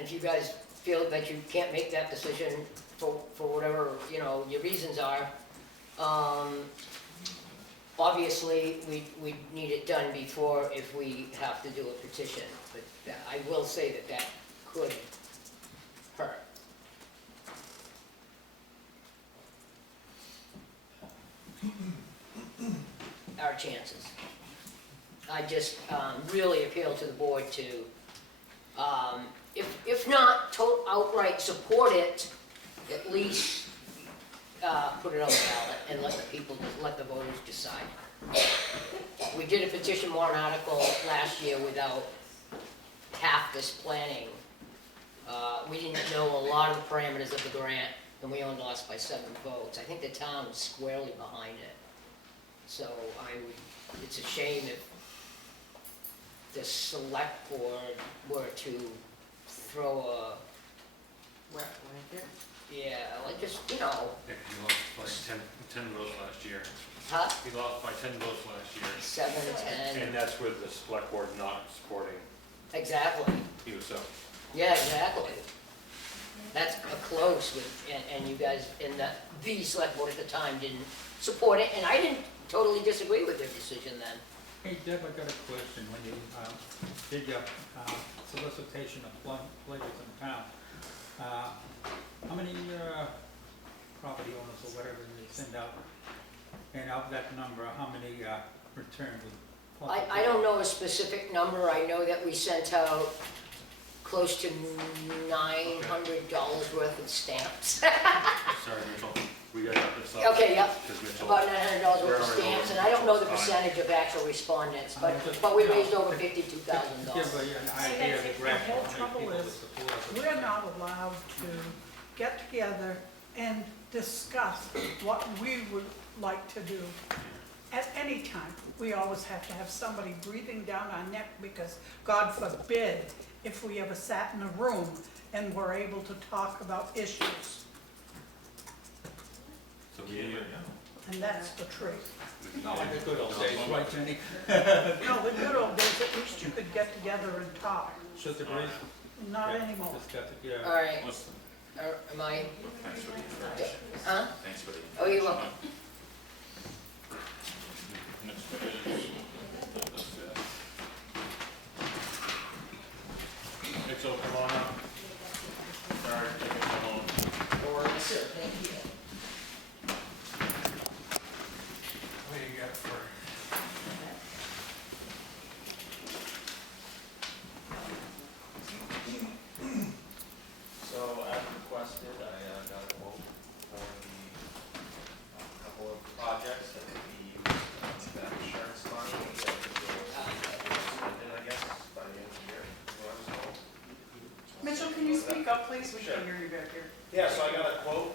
if you guys feel that you can't make that decision for whatever, you know, your reasons are, obviously, we need it done before if we have to do a petition, but I will say that that could hurt. Our chances. I just really appeal to the board to, if not outright support it, at least put it on the ballot and let the people, let the voters decide. We did a petition warrant article last year without half this planning. We didn't know a lot of the parameters of the grant, and we only lost by 7 votes. I think the town was squarely behind it. So it's a shame if the select board were to throw a, yeah, like just, you know. Yeah, you lost by 10 votes last year. Huh? You lost by 10 votes last year. 7, 10. And that's with the select board not supporting Exactly. you, so. Yeah, exactly. That's a close with, and you guys, and the select board at the time didn't support it, and I didn't totally disagree with their decision then. Hey Deb, I got a question. When you did your solicitation of pledges in town, how many property owners or whatever they send out? And of that number, how many returned with? I don't know a specific number. I know that we sent out close to $900 worth of stamps. Sorry, Mitchell, we got this up. Okay, yep. Because Mitchell. About $900 worth of stamps, and I don't know the percentage of actual respondents, but we raised over $52,000. Give an idea of the graph. The whole trouble is, we're not allowed to get together and discuss what we would like to do. At any time, we always have to have somebody breathing down our neck because, God forbid, if we ever sat in a room and were able to talk about issues. So we, And that's the truth. Not like the good old days, right, Jenny? No, the good old days, at least you could get together and talk. Should the breeze? Not Yeah, anymore. discuss it, yeah. All right. Am I? Thanks for the information. Huh? Thanks for the Oh, you're information. welcome. Next one is, Mitchell, come on up. Sorry, take it alone. Yes, sir, thank you. What do you got for? So as requested, I got a quote for the couple of projects that could be used, that insurance money, that could go, I guess, by the end of the year, is what I was told. Mitchell, can you speak up, please? We Sure. can't hear you back here. Yeah, so I got a quote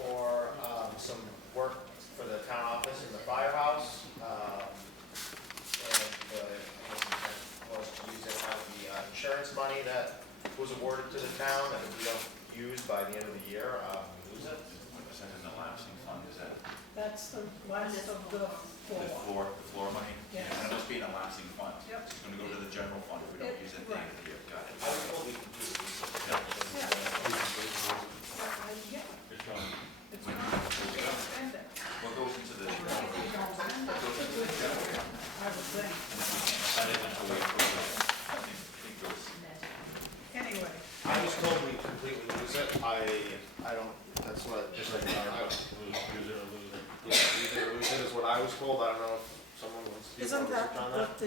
for some work for the town office in the firehouse. And the intent was to use it out of the insurance money that was awarded to the town, that if we don't use by the end of the year, we lose it. what percent in the lapsing fund is that? That's the last of the four. The floor money? Yes. And it'll just be in a lapsing fund? Yep. It's gonna go to the general fund if we don't use it at the end of the year, got it. I was told we could use it. Yeah. Yeah. Yeah, It's gone. it's not, we don't spend it. What goes into the, If we don't spend it, goes into the general? I would think. That isn't how we approve it. I think it goes. Anyway, I was told we completely lose it. I don't, that's what, Just like use it or lose it. yeah, either lose it is what I was told. I don't know if someone wants to do isn't more that research on that. with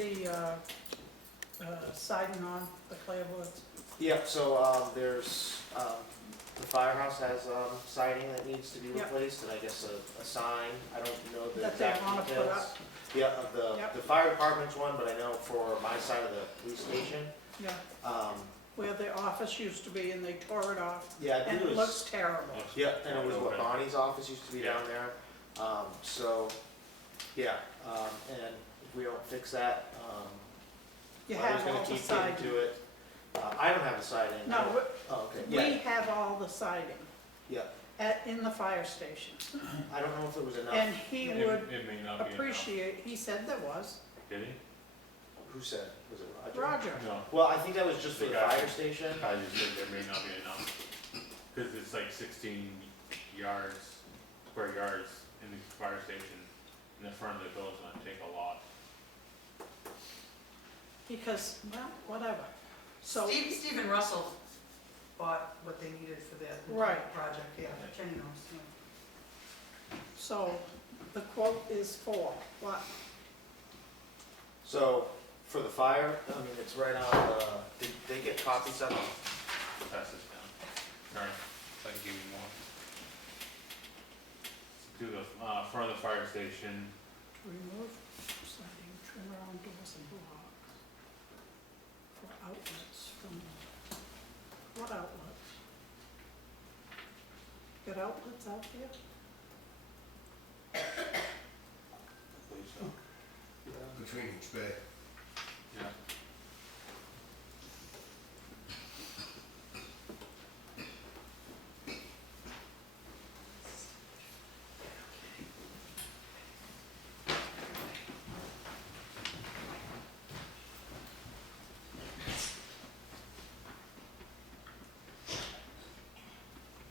the siding on the clapboards? Yep, so there's, the firehouse has siding that needs to be Yep. replaced, and I guess a sign. I don't know the That they exact wanna put details. up? Yeah, of Yep. the fire department's one, but I know for my side of the police station, Yeah, um, where the office used to be and they tore it off yeah, I and think it it was. looks terrible. Yeah, and it was what Okay. Bonnie's office used to be Yeah. down there. So, yeah, and if we don't fix that, You Bonnie's have gonna all the keep getting siding. to it. I don't have the siding. No, Oh, okay, we yeah, have all the siding yeah. in the fire station. I don't know if there was enough. And he It- would It may not be enough. appreciate, he said there was. Did he? Who said? Was it Roger? Roger. No, Well, I think that was just for The the guy- fire station. I just think there may not be enough, cause it's like 16 yards, square yards in the fire station, and the front of the building's gonna take a lot. Because, well, whatever. So, Stephen Russell bought what they needed for their Right. project, yeah, Kenny knows, yeah. so the quote is for what? So, for the fire, I mean, it's right on, did they get copies of it? Pass this down. Sorry, so I can give you more. Do the, front of the fire station, Remove siding, trim around doors and blocks for outlets from, what outlets? Got outlets out there? please, so, Between each bay. yeah.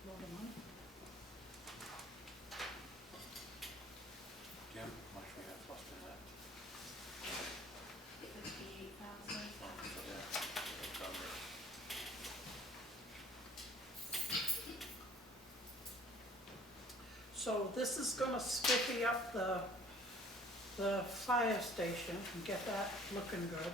Lot of money. Jim, how much we have left in that? 58,000. Yeah, it'll cover it. So this is gonna spiffy up the fire station and get that looking good.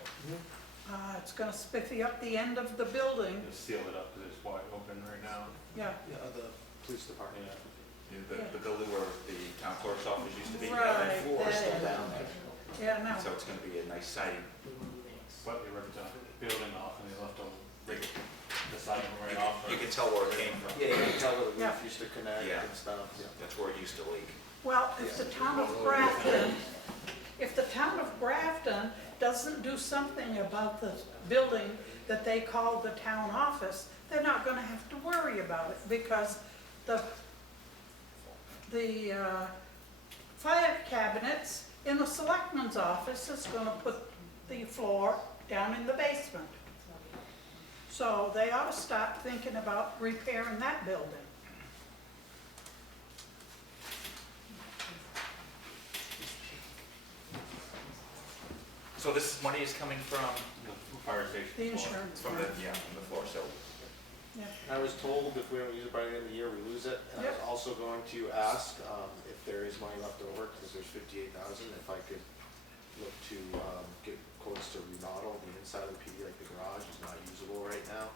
It's gonna spiffy up the end of the building, Just seal it up, cause it's wide open right now. yeah. Yeah, the police department. Yeah. The building where the town clerk's office used to be, Right, that floor is that still is. down there. Yeah, no, So it's gonna be a nice siding. But they ripped the building off and they left the siding right off. You can tell where it came from. Yeah, you can tell where the Yeah. roof used to connect Yeah. and stuff, yeah. That's where it used to leak. well, if the town of Grafton, doesn't do something about the building that they call the town office, they're not gonna have to worry about it, because the fire cabinets in the selectman's office is gonna put the floor down in the basement. So they ought to start thinking about repairing that building. So this money is coming from, The fire station. The floor. insurance from the, fund. yeah, from the floor, so. Yeah. I was told if we don't use it by the end of the year, we lose it. And I was Yep. also going to ask, if there is money left over, because there's 58,000, if I could look to, get quotes to remodel the inside of the PD, like the garage is not usable right now.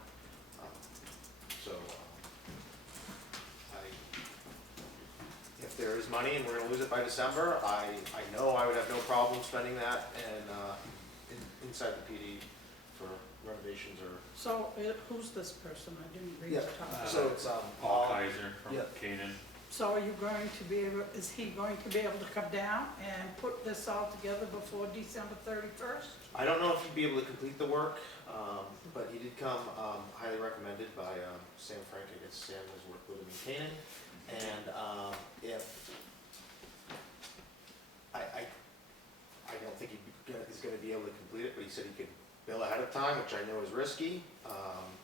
So, if there is money and we're gonna lose it by December, I know I would have no problem spending that and, inside the PD for renovations or. So who's this person? I didn't read Yeah. the top. So it's, Paul Kaiser from Yeah. Canaan. So are you going to be able, is he going to be able to come down and put this all together before December 31st? I don't know if he'd be able to complete the work, but he did come, highly recommended by, Sam Frank. I guess Sam has worked with him in Canaan. And, if, I don't think he's gonna be able to complete it, but he said he could bill ahead of time, which I know is risky,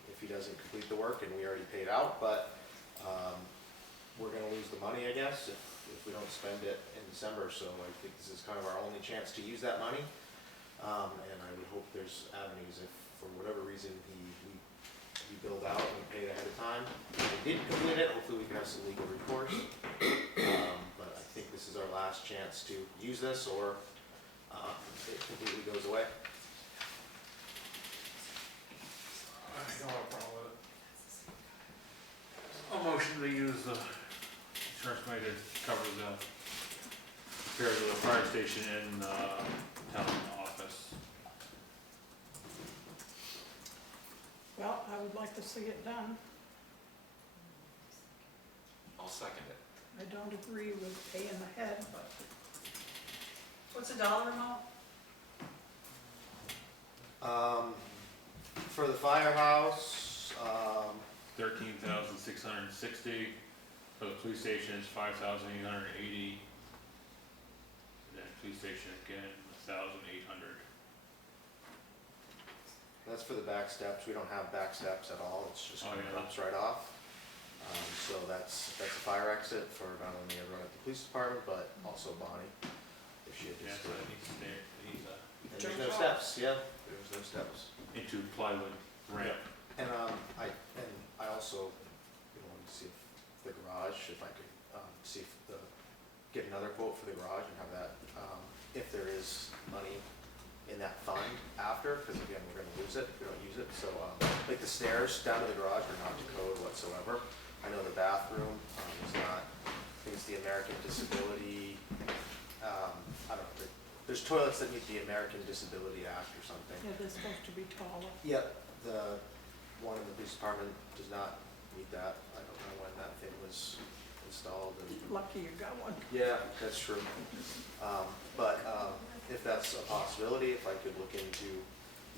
if he doesn't complete the work, and we already paid out, but, we're gonna lose the money, I guess, if we don't spend it in December, so I think this is kind of our only chance to use that money. And I would hope there's avenues if, for whatever reason, he billed out and paid ahead of time. If he didn't complete it, hopefully we can have some legal recourse. But I think this is our last chance to use this, or, it completely goes away. I don't have a problem with it. A motion to use the insurance money to cover the repairs of the fire station in the town office. Well, I would like to see it done. I'll second it. I don't agree with paying ahead, but What's the dollar amount? For the firehouse, 13,660, for the police station is 5,880. And then police station again, 1,800. That's for the back steps. We don't have back steps at all. It's just Oh, yeah. drops right off. So that's a fire exit for not only everyone at the police department, but also Bonnie, if she had Yeah, just. so it needs to stay, And there's no steps, yeah, there's no steps. into plywood ramp. And I also, wanted to see if the garage, if I could, see if get another quote for the garage and have that, if there is money in that fund after, because again, we're gonna lose it if we don't use it. So, like the stairs down to the garage are not to code whatsoever. I know the bathroom, is not, I think it's the American Disability, I don't know, there's toilets that meet the American Disability Act or something. Yeah, they're supposed to be taller. Yep, the one in the police department does not meet that. I don't know when that thing was installed and. Lucky you got one. Yeah, that's true. But if that's a possibility, if I could look into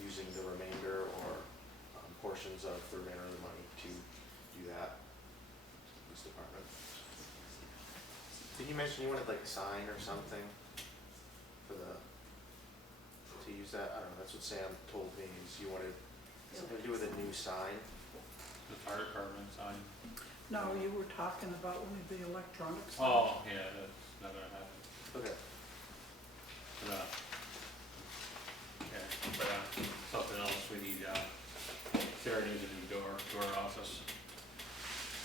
using the remainder or portions of the remainder of the money to do that. Police department. Did you mention you wanted like a sign or something for to use that? I don't know, that's what Sam told me, is you wanted something to do with a new sign. The fire department sign. No, you were talking about one of the electronics. Oh, yeah, that's not gonna happen. Okay. Okay, but, something else, we need, Sarah needs a new door to our office.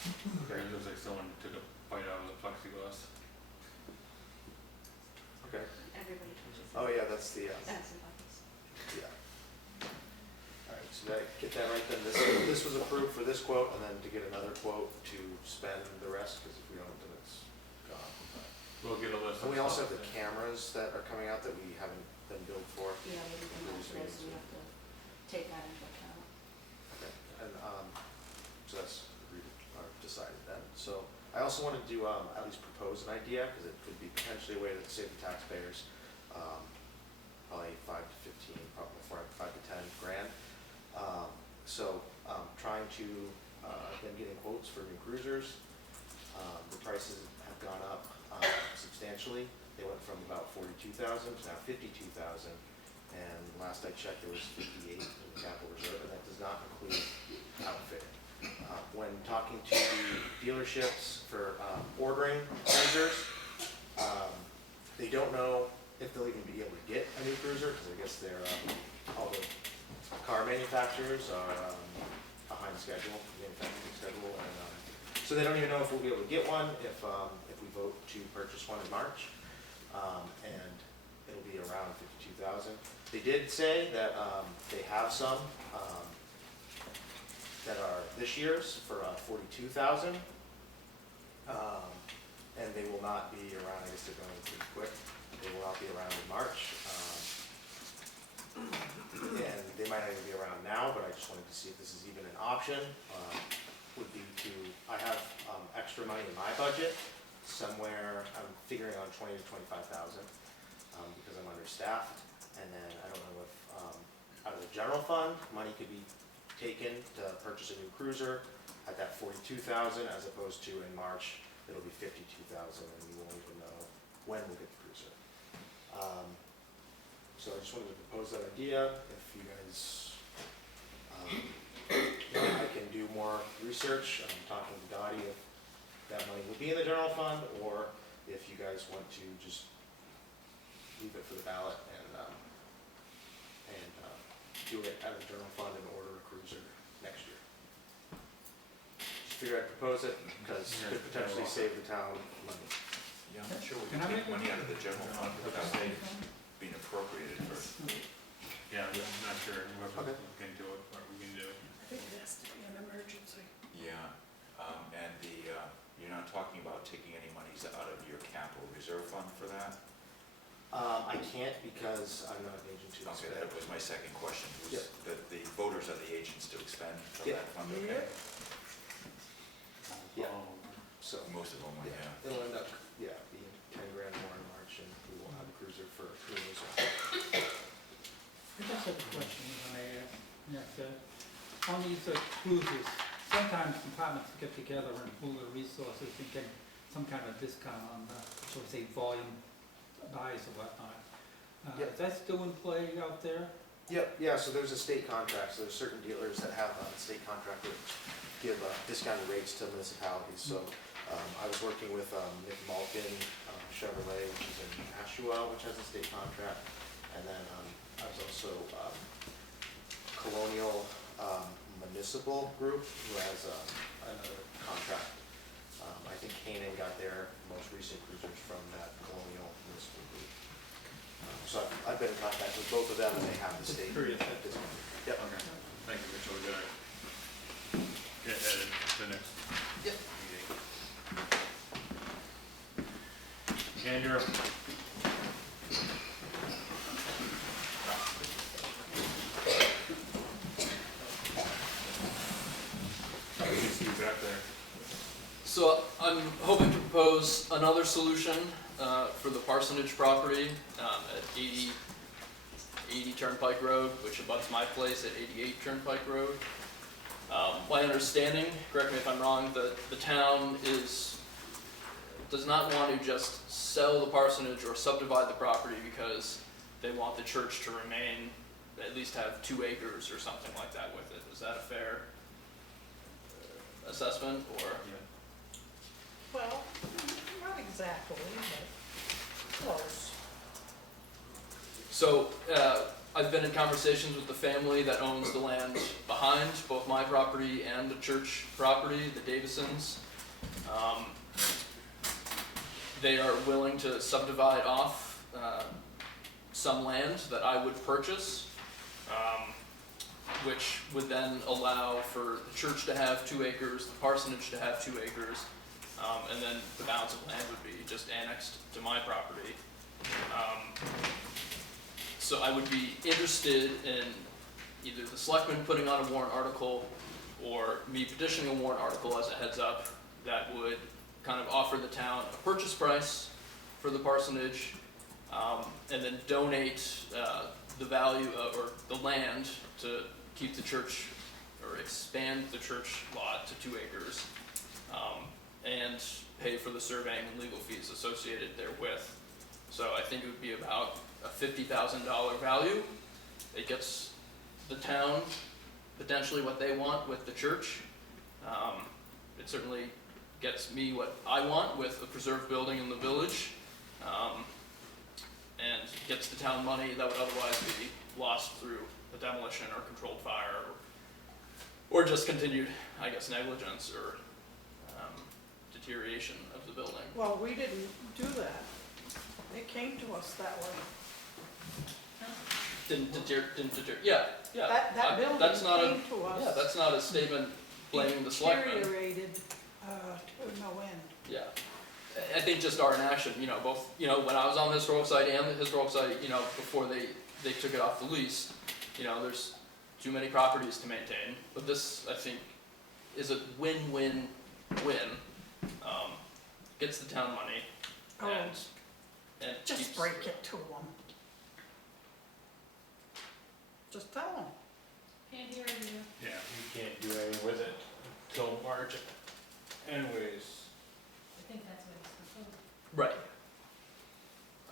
It looks like someone took a bite out of the plexiglass. Okay. Everybody touches it. Oh, yeah, that's the, That's in buckets. yeah. All right, so that, get that right then. This was approved for this quote, and then to get another quote to spend the rest, because if we don't, then it's gone. We'll get a list. And of we also have stuff the that- cameras that are coming out that we haven't been billed for. Yeah, we can also, so you have to take that into account. Okay, and, so that's agreed, or decided then. So I also wanted to, at least propose an idea, because it could be potentially a way to save the taxpayers, probably 5 to 15, probably 5 to 10 grand. So, trying to, been getting quotes for new cruisers. The prices have gone up, substantially. They went from about 42,000 to now 52,000. And last I checked, it was 58 in the capital reserve, and that does not include outfitting. When talking to the dealerships for ordering cruisers, they don't know if they'll even be able to get a new cruiser, because I guess they're, all the car manufacturers are behind schedule, manufacturing schedule, and so they don't even know if we'll be able to get one if we vote to purchase one in March, and it'll be around 52,000. They did say that they have some that are this year's for 42,000, and they will not be around. I guess they're going pretty quick. They will not be around in March, and they might not even be around now. But I just wanted to see if this is even an option. Would be to I have extra money in my budget somewhere. I'm figuring on 20 to 25,000 because I'm understaffed. And then I don't know if out of the general fund, money could be taken to purchase a new cruiser at that 42,000, as opposed to in March, it'll be 52,000, and we won't even know when we'll get the cruiser. So I just wanted to propose that idea. If you guys, I can do more research. I'm talking to Dottie if that money will be in the general fund, or if you guys want to just leave it for the ballot and do it out of the general fund and order a cruiser next year. Just figure I'd propose it, because it could potentially save the town money. Yeah, I'm not sure we Can can I take make money out of the general fund without being appropriated for. Yeah, I'm not sure, whoever Okay. can do it, what we can do. I think it has to be an emergency. Yeah, and you're not talking about taking any monies out of your capital reserve fund for that? I can't, because I'm not an agent to Okay, expend. that was my second question, was Yep. that the voters are the agents to expend from Yeah. that fund, okay? Yeah. Oh, So, Most of them, yeah, yeah. it'll end up, being 10 grand more in March, and we will have a cruiser for who knows. I just have a question, if I may ask. Yes, on these cruises, sometimes departments get together and pool their resources and get some kind of discount on, shall we say, volume buys or whatnot. Yep. Is that still in play out there? Yep, yeah, so there's a state contract, so there's certain dealers that have a state contract which give discounted rates to municipalities. So I was working with Nick Malkin Chevrolet, which is in Nashua, which has a state contract. And then I was also Colonial Municipal Group, who has another contract. I think Canaan got their most recent cruisers from that Colonial Municipal Group. So I've been in contact with both of them, and they have the state. Curious. Yep. Okay, thank you, Mitchell, we're gonna get headed to the next Yep. meeting. Andrew? I can see you back there. So I'm hoping to propose another solution for the parsonage property at 80 Turnpike Road, which abuts my place at 88 Turnpike Road. My understanding, correct me if I'm wrong, that the town does not want to just sell the parsonage or subdivide the property because they want the church to remain, at least have 2 acres or something like that with it. Is that a fair assessment, or? Well, not exactly, but close. So, I've been in conversations with the family that owns the land behind both my property and the church property, the Davisons. They are willing to subdivide off some land that I would purchase, which would then allow for the church to have 2 acres, the parsonage to have 2 acres, and then the balance of land would be just annexed to my property. So I would be interested in either the selectmen putting on a warrant article or me petitioning a warrant article as a heads up that would kind of offer the town a purchase price for the parsonage, and then donate the value of, or the land to keep the church or expand the church lot to 2 acres, and pay for the surveying and legal fees associated therewith. So I think it would be about a $50,000 value. It gets the town potentially what they want with the church. It certainly gets me what I want with a preserved building in the village, and gets the town money that would otherwise be lost through a demolition or controlled fire, or just continued, I guess, negligence or deterioration of the building. Well, we didn't do that. It came to us that way. Didn't deter, yeah. That building That's not came to us. Yeah, that's not a statement blaming the selectmen. Deteriorated to no end. Yeah. I think just our inaction, both, when I was on the historical site and the historical site, before they took it off the lease, there's too many properties to maintain. But this, I think, is a win-win-win. Gets the town money and Just keeps- break it to them. Just tell them. Can't hear you. Yeah, you can't do anything with it till March anyways. I think that's what it's proposed. Right.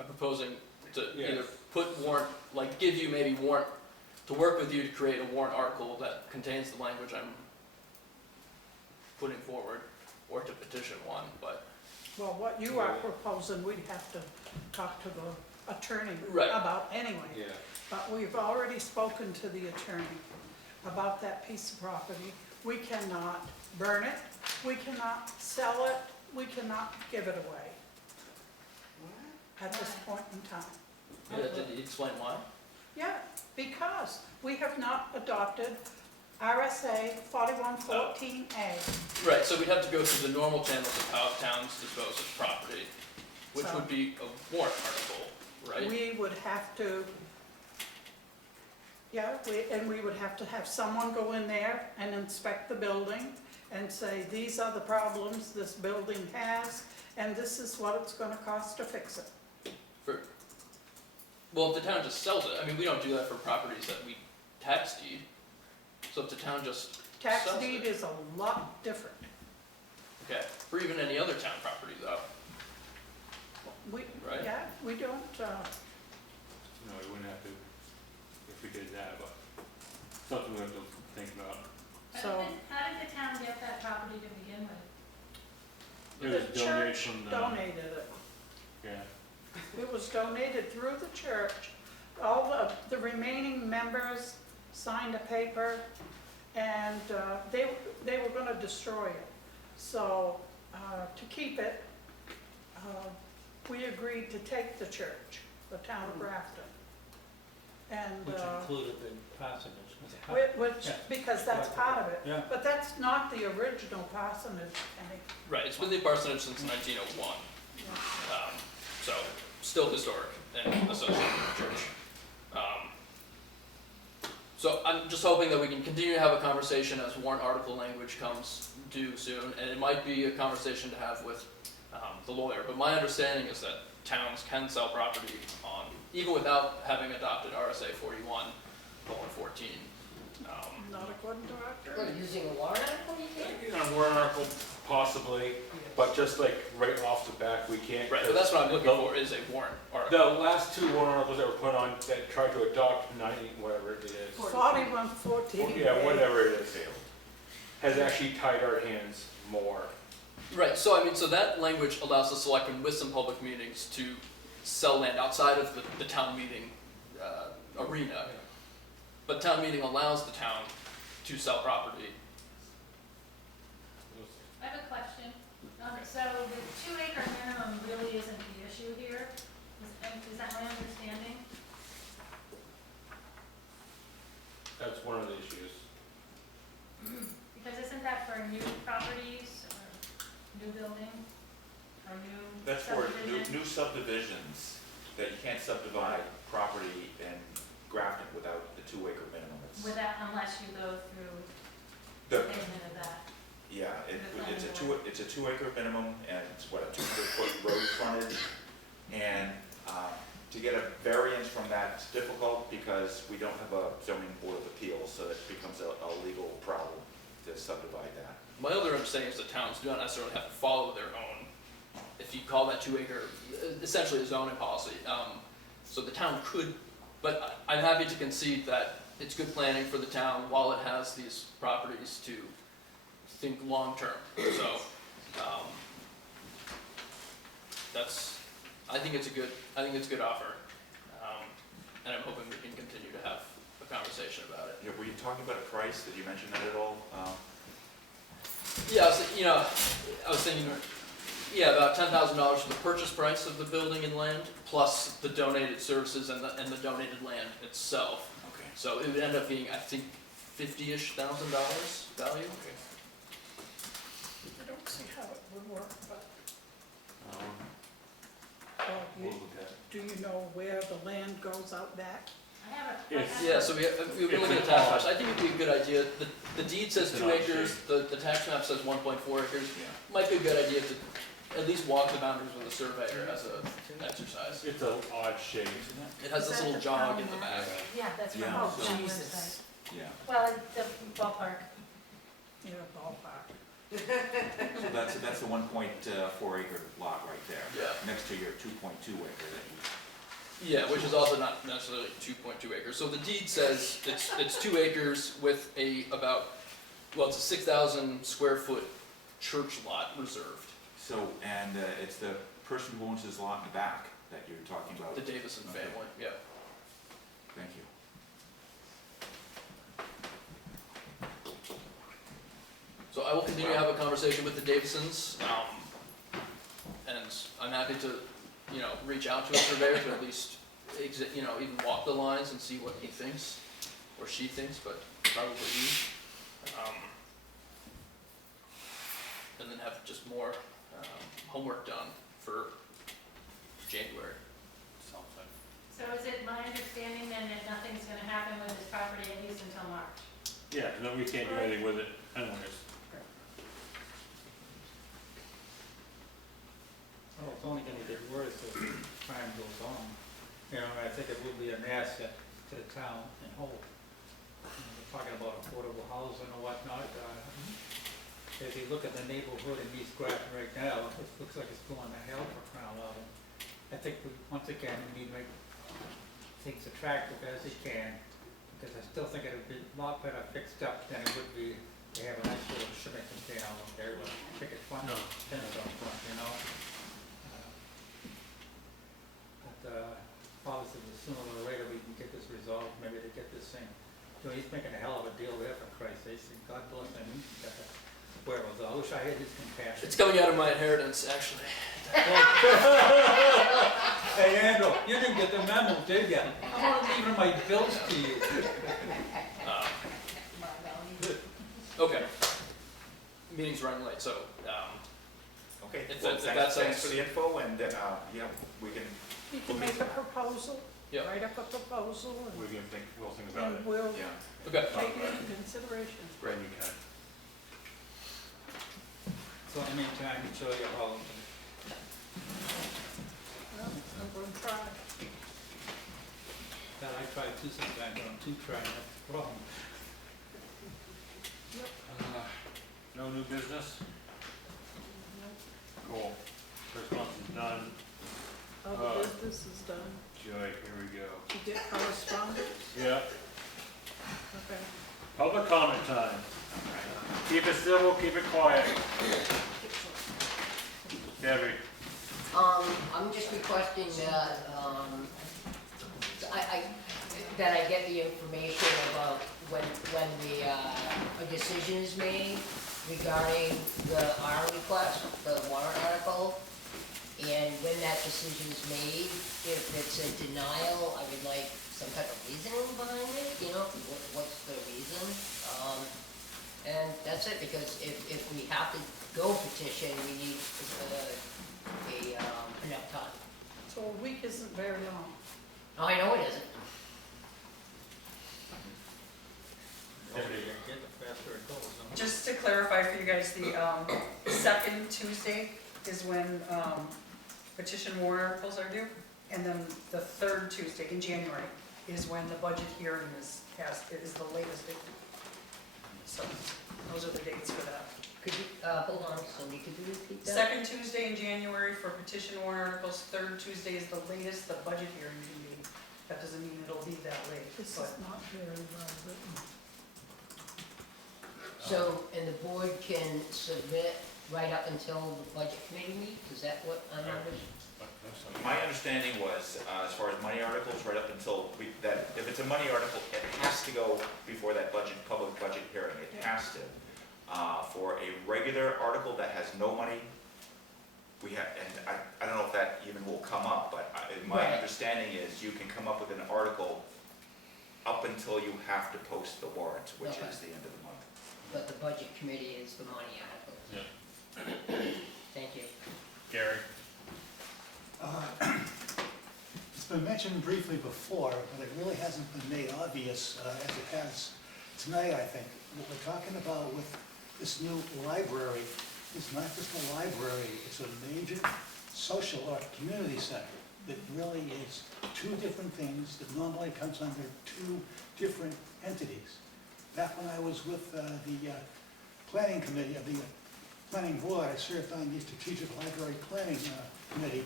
I'm proposing to Yes. either put warrant, give you maybe warrant, to work with you to create a warrant article that contains the language I'm putting forward, or to petition one, but. Well, what you are proposing, we'd have to talk to the attorney Right. about anyway. Yeah. But we've already spoken to the attorney about that piece of property. We cannot burn it, we cannot sell it, we cannot give it away at this point in time. Did he explain why? Yeah, because we have not adopted RSA 4114A. Right, so we'd have to go through the normal channels of how towns dispose of property, which So- would be a warrant article, right? We would have to, we would have to have someone go in there and inspect the building and say, these are the problems this building has, and this is what it's gonna cost to fix it. Well, if the town just sells it, we don't do that for properties that we tax deed. So if the town just Tax sells deed it, is a lot different. okay, or even any other town property though, We, right? yeah, we don't, No, we wouldn't have to, if if we did that, but something we have to think about. So How did the town get that property to begin with? It the was donated church from the, donated it. yeah, It was donated through the church. All the remaining members signed a paper, and they were gonna destroy it. So, to keep it, we agreed to take the church, the town of Grafton. And, Which included the parsonage. which, Yeah. because that's part of it. Yeah. But that's not the original parsonage, Kenny. Right, it's been the parsonage since 1901, so still historic and associated with the church. So I'm just hoping that we can continue to have a conversation as warrant article language comes due soon, and it might be a conversation to have with the lawyer. But my understanding is that towns can sell property on, even without having adopted RSA 41:14. Not according to our What, attorney. using a warrant article, you think? You know, warrant article possibly, but just like right off the back, we can't. Right, but that's what I'm looking for, is a warrant article. The last two warrant articles that were put on that tried to adopt 90, whatever it is. 4114. Yeah, whatever it is, has actually tied our hands more. Right, so I mean, so that language allows the selectmen with some public meetings to sell land outside of the town meeting arena. But town meeting allows the town to sell property. I have a question. So the 2-acre minimum really isn't the issue here? Is that my understanding? That's one of the issues. Because isn't that for new properties or new building or new That's for subdivision? new subdivisions, that you can't subdivide property in Grafton without the 2-acre minimum. Unless you go through The, payment of that. yeah, it's a The planning it's a 2-acre minimum, and it's what, a 200-foot road frontage. And to get a variance from that's difficult because we don't have a zoning board of appeals, so it becomes a legal problem to subdivide that. My other understanding is that towns do not necessarily have to follow their own, if you call that 2-acre, essentially a zoning policy. So the town could, but I'm happy to concede that it's good planning for the town while it has these properties to think long-term. So, I think it's a good offer. And I'm hoping we can continue to have a conversation about it. Yeah, were you talking about a price? Did you mention that at all? Yeah, I was thinking, about $10,000 for the purchase price of the building and land, plus the donated services and the donated land itself. Okay. So it would end up being, I think, $50,000 value. Okay. I don't see how it would work, but We'll look at it. do you know where the land goes out back? I have a. Yes. Yeah, so we've been looking at tax maps. I think it'd be a good idea. The deed says It's 2 an odd acres, the tax map says 1.4 acres. Yeah. Might be a good idea to at least walk the boundaries with a surveyor as an exercise. It's an odd shape. It has this little jog in the back. Yeah, that's from Yeah, the so- website. Yeah. Well, the ballpark. Yeah, ballpark. So that's the 1.4 acre lot right there. Yeah. Next to your 2.2 acre that you. Yeah, which is also not necessarily 2.2 acres. So the deed says it's 2 acres with it's a 6,000 square foot church lot reserved. So, and it's the person who owns his lot in the back that you're talking about? The Davison Okay. family, yeah. Thank you. So I will continue to have a conversation with the Davisons, and I'm happy to, reach out to a surveyor to at least, even walk the lines and see what he thinks, or she thinks, but probably he. And then have just more homework done for January. Sounds like. So is it my understanding then that nothing's gonna happen with this property at least until March? Yeah, no, we can't do anything with it anyways. Well, it's only gonna get worse as time goes on. I think it will be an asset to the town and whole. We're talking about affordable housing or whatnot. If you look at the neighborhood in East Grafton right now, it looks like it's going to hell for crying out loud. I think we, once again, we need to make things attractive as we can, because I still think it'd be a lot better fixed up than it would be to have a nice little shipping container out there with a ticket front, No. pins on front, you know? Obviously, the sooner or later we can get this resolved, maybe to get this thing, you know, he's making a hell of a deal there, for Christ's sake, and God bless him, he's got the wherewithal. I wish I had his compassion. It's coming out of my inheritance, actually. Hey, Andrew, you didn't get the memo, did you? I'm leaving my bills to you. Okay. Meeting's running late, so, Okay, If well, that thanks sounds- for the info, and, yeah, we can, You can make a proposal, Yeah. write up a proposal, we'll think about and it. we'll yeah. okay. take it into consideration. Brad, you can. So in the meantime, show you all. Well, I'm gonna try. That I try too sometimes, but I'm too trying, that's the problem. No new business? Cool. First month is done. Other business is done. Joy, here we go. You get correspondence? Yeah, Okay. public comment time. Keep it civil, keep it quiet. Debbie, I'm just requesting that, that I get the information about when a decision is made regarding the R request, the warrant article. And when that decision is made, if it's a denial, I would like some type of reasoning behind it, you know, what's the reason? And that's it, because if we have to go petition, we need enough time. So a week isn't very long. Oh, I know it isn't. The older you get, the faster it goes, huh? Just to clarify for you guys, the second Tuesday is when petition warrant articles are due, and then the third Tuesday in January is when the budget hearing is the latest date. So those are the dates for that. Could you, hold on, Cindy, could you repeat that? Second Tuesday in January for petition warrant articles, third Tuesday is the latest the budget hearing can be. That doesn't mean it'll be that late, This but is not very well written. So, and the board can submit right up until the budget committee meets, is that what I'm understanding? My understanding was, as far as money articles, right up until that, if it's a money article, it has to go before that public budget hearing, it has to. For a regular article that has no money, we have, and I don't know if that even will come up, but my Right. understanding is you can come up with an article up until you have to post the warrant, which Okay. is the end of the month. But the budget committee is the money article. Yeah. Thank you. Gary, It's been mentioned briefly before, but it really hasn't been made obvious as it has tonight, I think. What we're talking about with this new library is not just a library, it's a major social or community center that really is two different things that normally comes under two different entities. Back when I was with the planning committee, of the planning board, I served on the strategic library planning committee,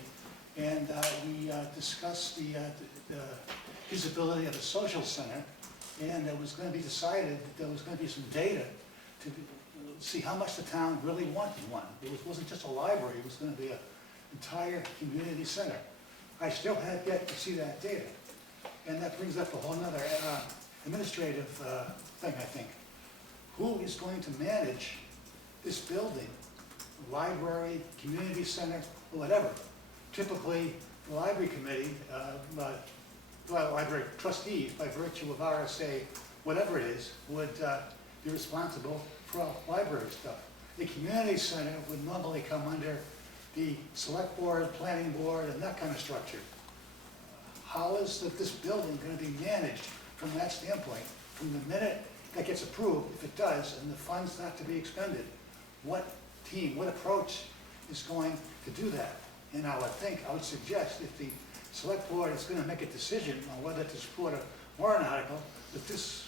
and we discussed the feasibility of the social center, and it was going to be decided that there was going to be some data to see how much the town really wanted one. It wasn't just a library, it was going to be an entire community center. I still have yet to see that data, and that brings up a whole nother administrative thing, I think. Who is going to manage this building, library, community center, or whatever? Typically, the library committee, library trustees, by virtue of RSA, whatever it is, would be responsible for all library stuff. The community center would normally come under the select board, planning board, and that kind of structure. How is this building going to be managed from that standpoint? From the minute that gets approved, if it does, and the funds start to be expended, what team, what approach is going to do that? And I would suggest if the select board is going to make a decision on whether to support a warrant article, that this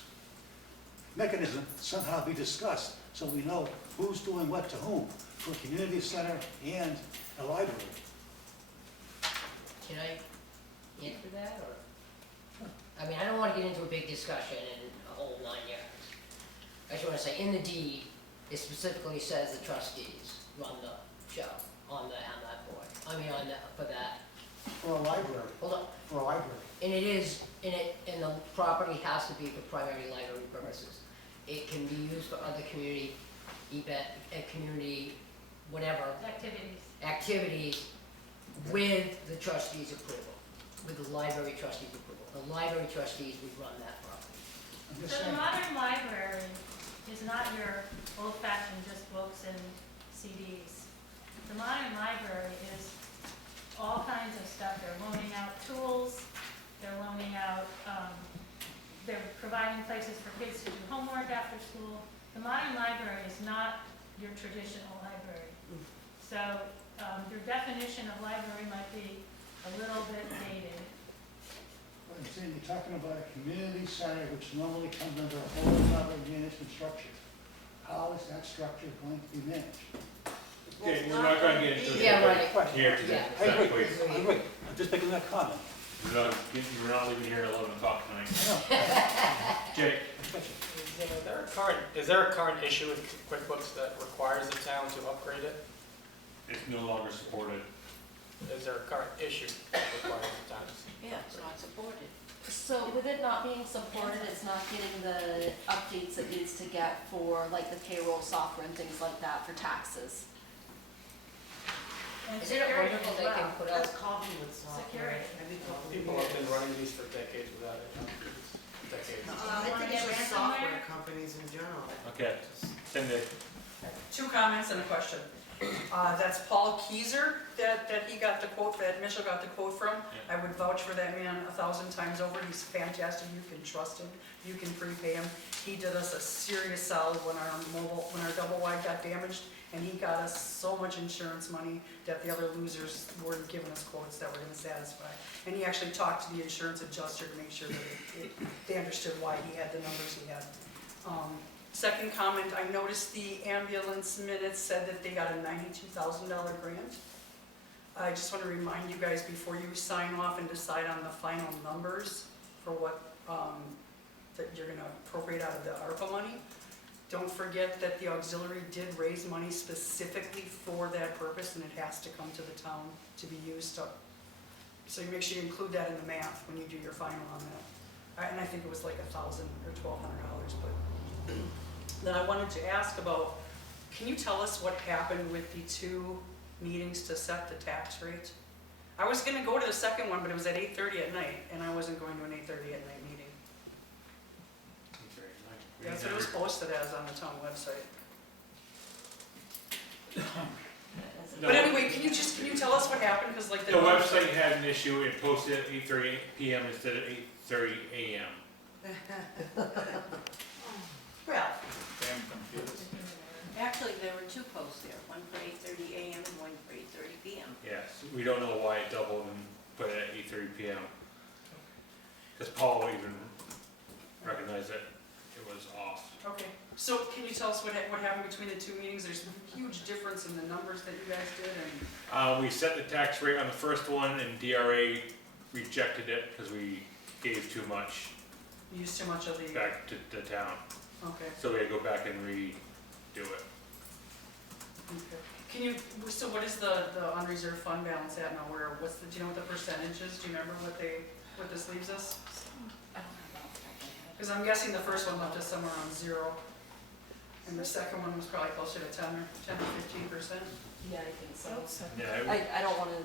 mechanism somehow be discussed so we know who's doing what to whom for a community center and a library. Can I answer that, or? I mean, I don't wanna get into a big discussion and a whole 9 yards. I just wanna say, in the deed, it specifically says the trustees run the show on that board. I mean, for that, For a library, hold on. for a library. And it is, and the property has to be for primary library purposes. It can be used for other community event, community, whatever, activities with the trustees' approval, with the library trustees' approval. The library trustees would run that property. I'm So just the saying. modern library is not your old-fashioned just books and CDs. The modern library is all kinds of stuff. They're loaning out tools, they're loaning out, they're providing places for kids to do homework after school. The modern library is not your traditional library. So, your definition of library might be a little bit dated. I'm saying, you're talking about a community center which normally comes under a whole other management structure. How is that structure going to be managed? Okay, we're not gonna get into it. Yeah, right. Here today. Yeah. I agree, Agreed. I agree. I'm just making that comment. We're not leaving here at 11 o'clock tonight. I know. Jake, Is there a current issue with QuickBooks that requires the town to upgrade it? it's no longer supported. Is there a current issue that requires the town? Yeah, it's not supported. So with it not being supported, it's not getting the updates it needs to get for like the payroll software and things like that for taxes. And Isn't it security wonderful as they can well. put out, Security. People have been running these for decades without it. Decades. I think it's just software companies in general. Okay, send it. 2 comments and a question. That's Paul Keyser that he got the quote, that Mitchell got the quote from. I would vouch for that man 1,000 times over. He's fantastic. You can trust him. You can prepay him. He did us a serious solid when our double wide got damaged, and he got us so much insurance money that the other losers weren't giving us quotes that were going to satisfy. And he actually talked to the insurance adjuster to make sure that they understood why he had the numbers he had. Second comment, I noticed the ambulance minutes said that they got a $92,000 grant. I just want to remind you guys, before you sign off and decide on the final numbers for what that you're going to appropriate out of the ARPA money, don't forget that the auxiliary did raise money specifically for that purpose, and it has to come to the town to be used up. So you make sure you include that in the math when you do your final on that. And I think it was like $1,000 or $1,200, but then I wanted to ask about, can you tell us what happened with the 2 meetings to set the tax rate? I was gonna go to the second one, but it was at 8:30 at night, and I wasn't going to an 8:30 at night meeting. That's what it was posted as on the town website. No. But anyway, can you tell us what happened, because like The website had an issue, it posted at 8:30 PM instead of 8:30 AM. Well, Damn computers. Actually, there were 2 posts there, one for 8:30 AM and one for 8:30 PM. Yes, we don't know why it doubled and put it at 8:30 PM. Because Paul even recognized that it was off. okay. So can you tell us what happened between the 2 meetings? There's a huge difference in the numbers that you guys did, and We set the tax rate on the first one and DRA rejected it because we gave too much you used too much of the, back to the town. okay. So we had to go back and redo it. Okay. Can you, so what is the unreserved fund balance at now? Do you know what the percentage is? Do you remember what this leaves us? Because I'm guessing the first one left us somewhere around 0. And the second one was probably closer to 10 to 15%. Yeah, I think so. Yeah, I don't want to,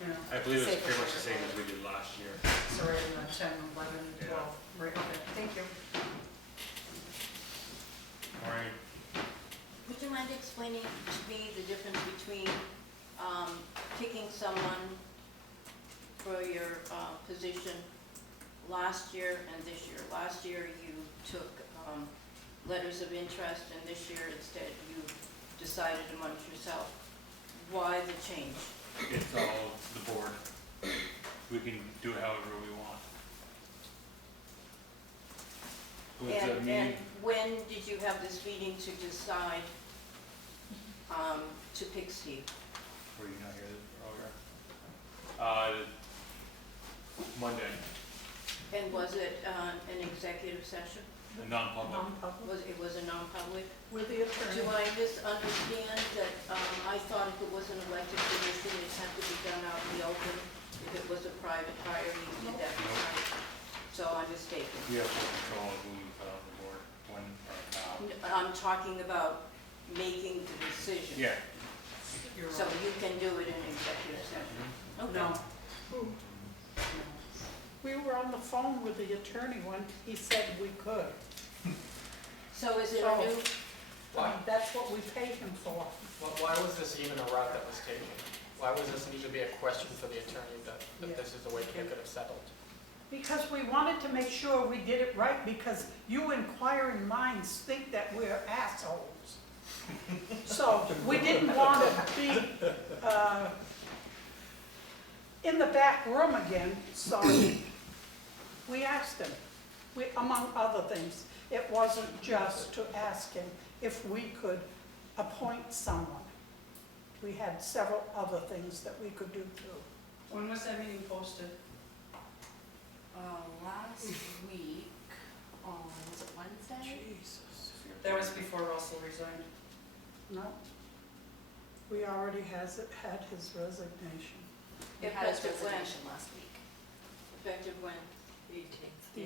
Yeah, I believe it's Say pretty for much the sure. same as we did last year. so right in the 10, 11, 12, right, okay, thank you. All right. would you mind explaining to me the difference between picking someone for your position last year and this year? Last year you took letters of interest, and this year instead you decided amongst yourself. Why the change? It's all the board. We can do it however we want. Was the And meeting, when did you have this meeting to decide to pick Steve? were you not here earlier? Monday. And was it an executive session? A non-public. Non-public It was a non-public? with the attorney. Do I misunderstand that, I thought if it was an elected position, it had to be done out in the open? If it was a private hire, you did that private? So I'm mistaken. We have full control of who we put on the board, when or how. I'm talking about making the decision. Yeah. You're So right. you can do it in executive session? Okay. No, We were on the phone with the attorney when he said we could. So is it a new, Why? That's what we pay him for. Why was this even a route that was taken? Why was this need to be a question for the attorney that this is the way they could have settled? Because we wanted to make sure we did it right, because you inquiring minds think that we're assholes. So we didn't want to be in the back room again, so we asked him, among other things. It wasn't just to ask him if we could appoint someone. We had several other things that we could do too. when was that meeting posted? Last week on, was it Wednesday? Jesus. That was before Russell resigned. No. We already had his resignation, We had his Effective when? resignation last week. effective when? the 18th. He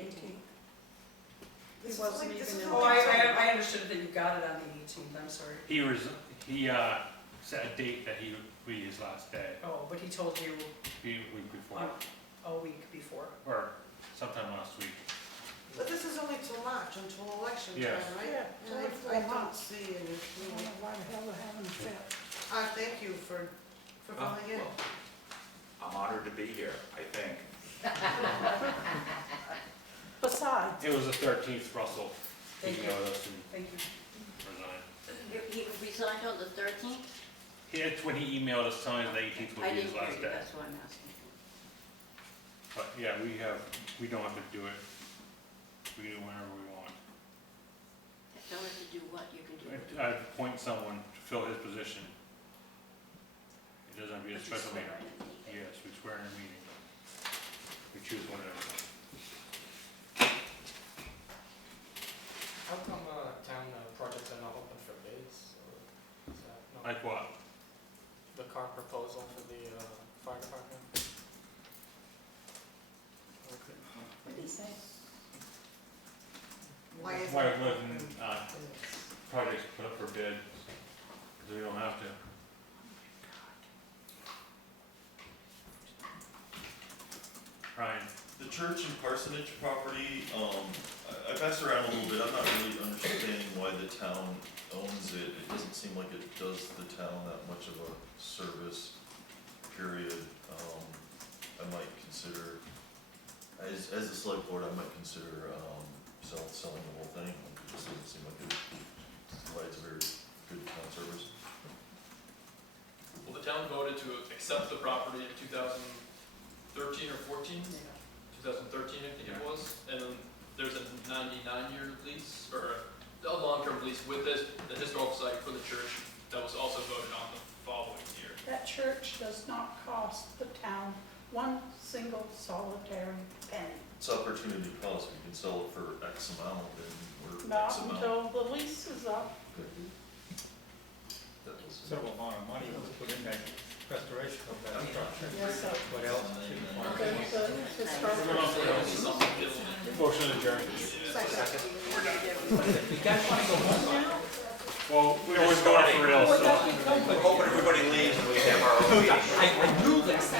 This is wasn't like- this even is in. Oh, I understood that you got it on the 18th, I'm sorry. He set a date that he would be his last day, Oh, but he told you the week before, a week before. or sometime last week. But this is only till March, until election Yeah. time, right? Yeah, And only I 4 don't months. see an I don't issue. know why the hell they're having a fit. Thank you for filling in. I'm honored to be here, I think. Besides, It was the 13th, Russell. He Thank you. emailed us and Thank you. resigned. He resigned on the 13th? It's when he emailed us telling us the 18th would I be his didn't hear last you, day. that's why I'm asking. But yeah, we don't have to do it. We can do it whenever we want. Don't have to do what, you can do it. I'd appoint someone to fill his position. It doesn't have to be a But you special swear meeting. in. Yes, we swear in a meeting. We choose one of them. How come town projects are not open for bids? Or is that not Like what? the car proposal for the fire department? What did he say? Why is Why that? wasn't projects put up for bid? Because we don't have to. Ryan? The church and parsonage property, I passed around a little bit, I'm not really understanding why the town owns it. It doesn't seem like it does the town that much of a service, period. I might consider, as the select board, I might consider, selling the whole thing. It just doesn't seem like it provides a very good town service. Well, the town voted to accept the property in 2013 or 14? 2013, I think it was, and then there's a 99-year lease, or a long-term lease with this, the historical site for the church that was also voted on the following year. that church does not cost the town one single solitary penny. It's opportunity cost, we can sell it for X amount, and we're Not X amount. until the lease is up. Considerable amount of money was put in that restoration of that structure. Yes, sir. What else? The historical. Motion adjourned. You guys wanna go home now? Well, we always go off the rails, so. We're hoping everybody leaves and we have our own meeting. I knew that.